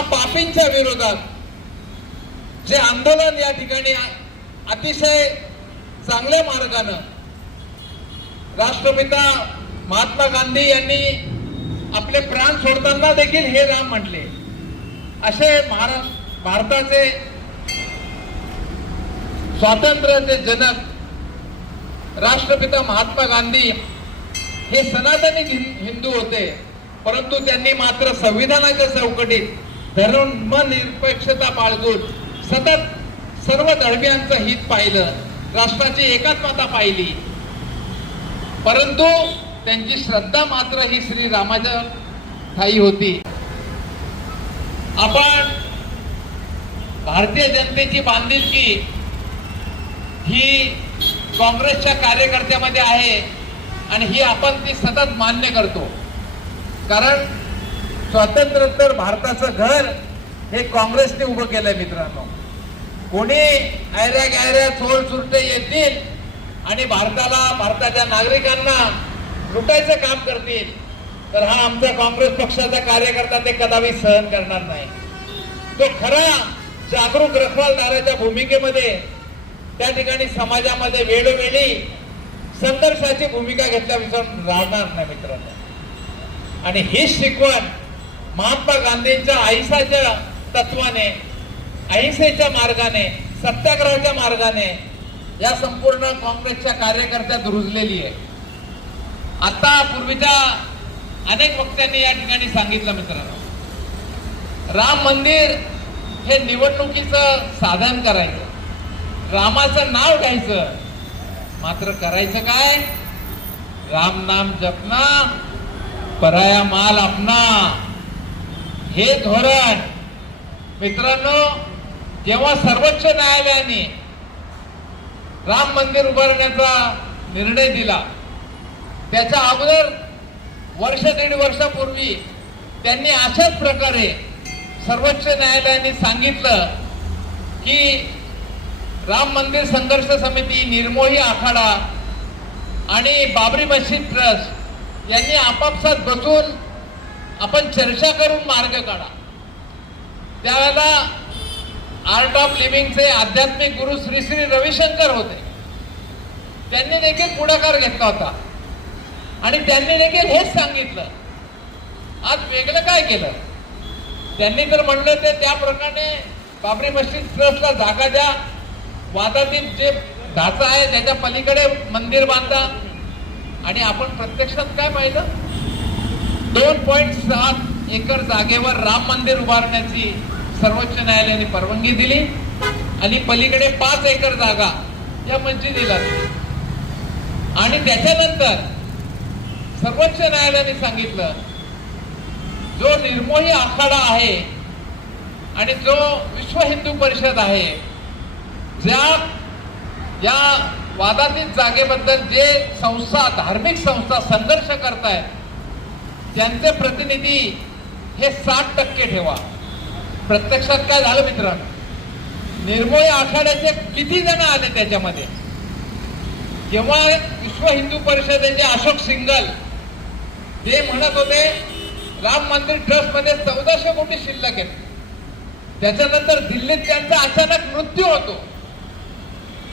महापापींच्या विरोधात जे आंदोलन या ठिकाणी अतिशय चांगल्या मार्गानं राष्ट्रपिता महात्मा गांधी यांनी आपले प्राण सोडताना देखील हे राम म्हटले, असे भारताचे स्वातंत्र्याचे जनक राष्ट्रपिता महात्मा गांधी हे सनातनी हिंदू होते, परंतु त्यांनी मात्र संविधानाच्या चौकटीत धर्मनिरपेक्षता बाळगून सतत सर्व धर्मियांचं हित पाहिलं, राष्ट्राची एकात्मता पाहिली, परंतु त्यांची श्रद्धा मात्र ही श्री रामाच्या ठाई होती. आपण भारतीय जनतेची बांधिलकी ही काँग्रेसच्या कार्यकर्त्यामध्ये आहे आणि ही आपण ती सतत मान्य करतो, कारण स्वातंत्र्योत्तर भारताचं घर हे काँग्रेसने उभं केलंय. मित्रांनो, कोणी ऐऱ्या गैऱ्या चोर चुरटे येतील आणि भारताच्या नागरिकांना लुटायचं काम करतील, तर हा आमचा काँग्रेस पक्षाचा कार्यकर्ता ते कदापि सहन करणार नाही. तो खरा जागरूक रखवालदाराच्या भूमिकेमध्ये त्या ठिकाणी समाजामध्ये वेळोवेळी संघर्षाची भूमिका घेतल्याविषयी राहणार नाही मित्रांनो. आणि ही शिकवण महात्मा गांधींच्या अहिंसाच्या तत्वाने, अहिंसेच्या मार्गाने, सत्याग्रहाच्या मार्गाने या संपूर्ण काँग्रेसच्या कार्यकर्त्यात रुजलेली आहे. आता पूर्वीच्या अनेक वक्त्यांनी या ठिकाणी सांगितलं मित्रांनो, राम मंदिर हे निवडणुकीचं साधन करायचं, रामाचं नाव घ्यायचं, मात्र करायचं काय? राम नाम जपना, पराया माल अपना, हे धोरण. मित्रांनो, जेव्हा सर्वोच्च न्यायालयाने राम मंदिर उभारण्याचा निर्णय दिला, त्याच्या अगोदर वर्ष दीड वर्षापूर्वी त्यांनी अशाच प्रकारे सर्वोच्च न्यायालयाने सांगितलं की राम मंदिर संघर्ष समिती, निर्मोही आखाडा आणि बाबरी मस्जिद ट्रस्ट यांनी आपापसात बसून आपण चर्चा करून मार्ग काढा. त्यावेळेला आर्ट ऑफ लिव्हिंगचे आध्यात्मिक गुरु श्री श्री रविशंकर होते. त्यांनी देखील पुढाकार घेतला होता आणि त्यांनी देखील हेच सांगितलं. आज वेगळं काय केलं? त्यांनी तर म्हणलं ते त्याप्रमाणे बाबरी मस्जिद ट्रस्टला जागा द्या, वादातीत जे ढाचा आहे त्याच्या पलीकडे मंदिर बांधा. आणि आपण प्रत्यक्षात काय पाहिलं? 2.7 एकर जागेवर राम मंदिर उभारण्याची सर्वोच्च न्यायालयाने परवानगी दिली आणि पलीकडे 5 एकर जागा या मस्जिदीला दिली. आणि त्याच्यानंतर सर्वोच्च न्यायालयाने सांगितलं, जो निर्मोही आखाडा आहे आणि जो विश्व हिंदू परिषद आहे, ज्या या वादातीत जागेबद्दल जे संस्था, धार्मिक संस्था संघर्ष करतायत, त्यांचे प्रतिनिधी हे 60% ठेवा. प्रत्यक्षात काय झालं मित्रांनो? निर्मोही आखाड्याचे किती जण आले त्याच्यामध्ये? जेव्हा विश्व हिंदू परिषदेचे अशोक सिंगल ते म्हणत होते राम मंदिर ट्रस्ट मध्ये 1400 कोटी शिल्लक आहेत, त्याच्यानंतर दिल्लीत त्यांचा अचानक मृत्यू होतो.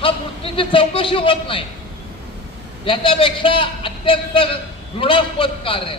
हा मृत्यूची चौकशी होत नाही. याच्यापेक्षा अत्यंत घृणास्पद कार्य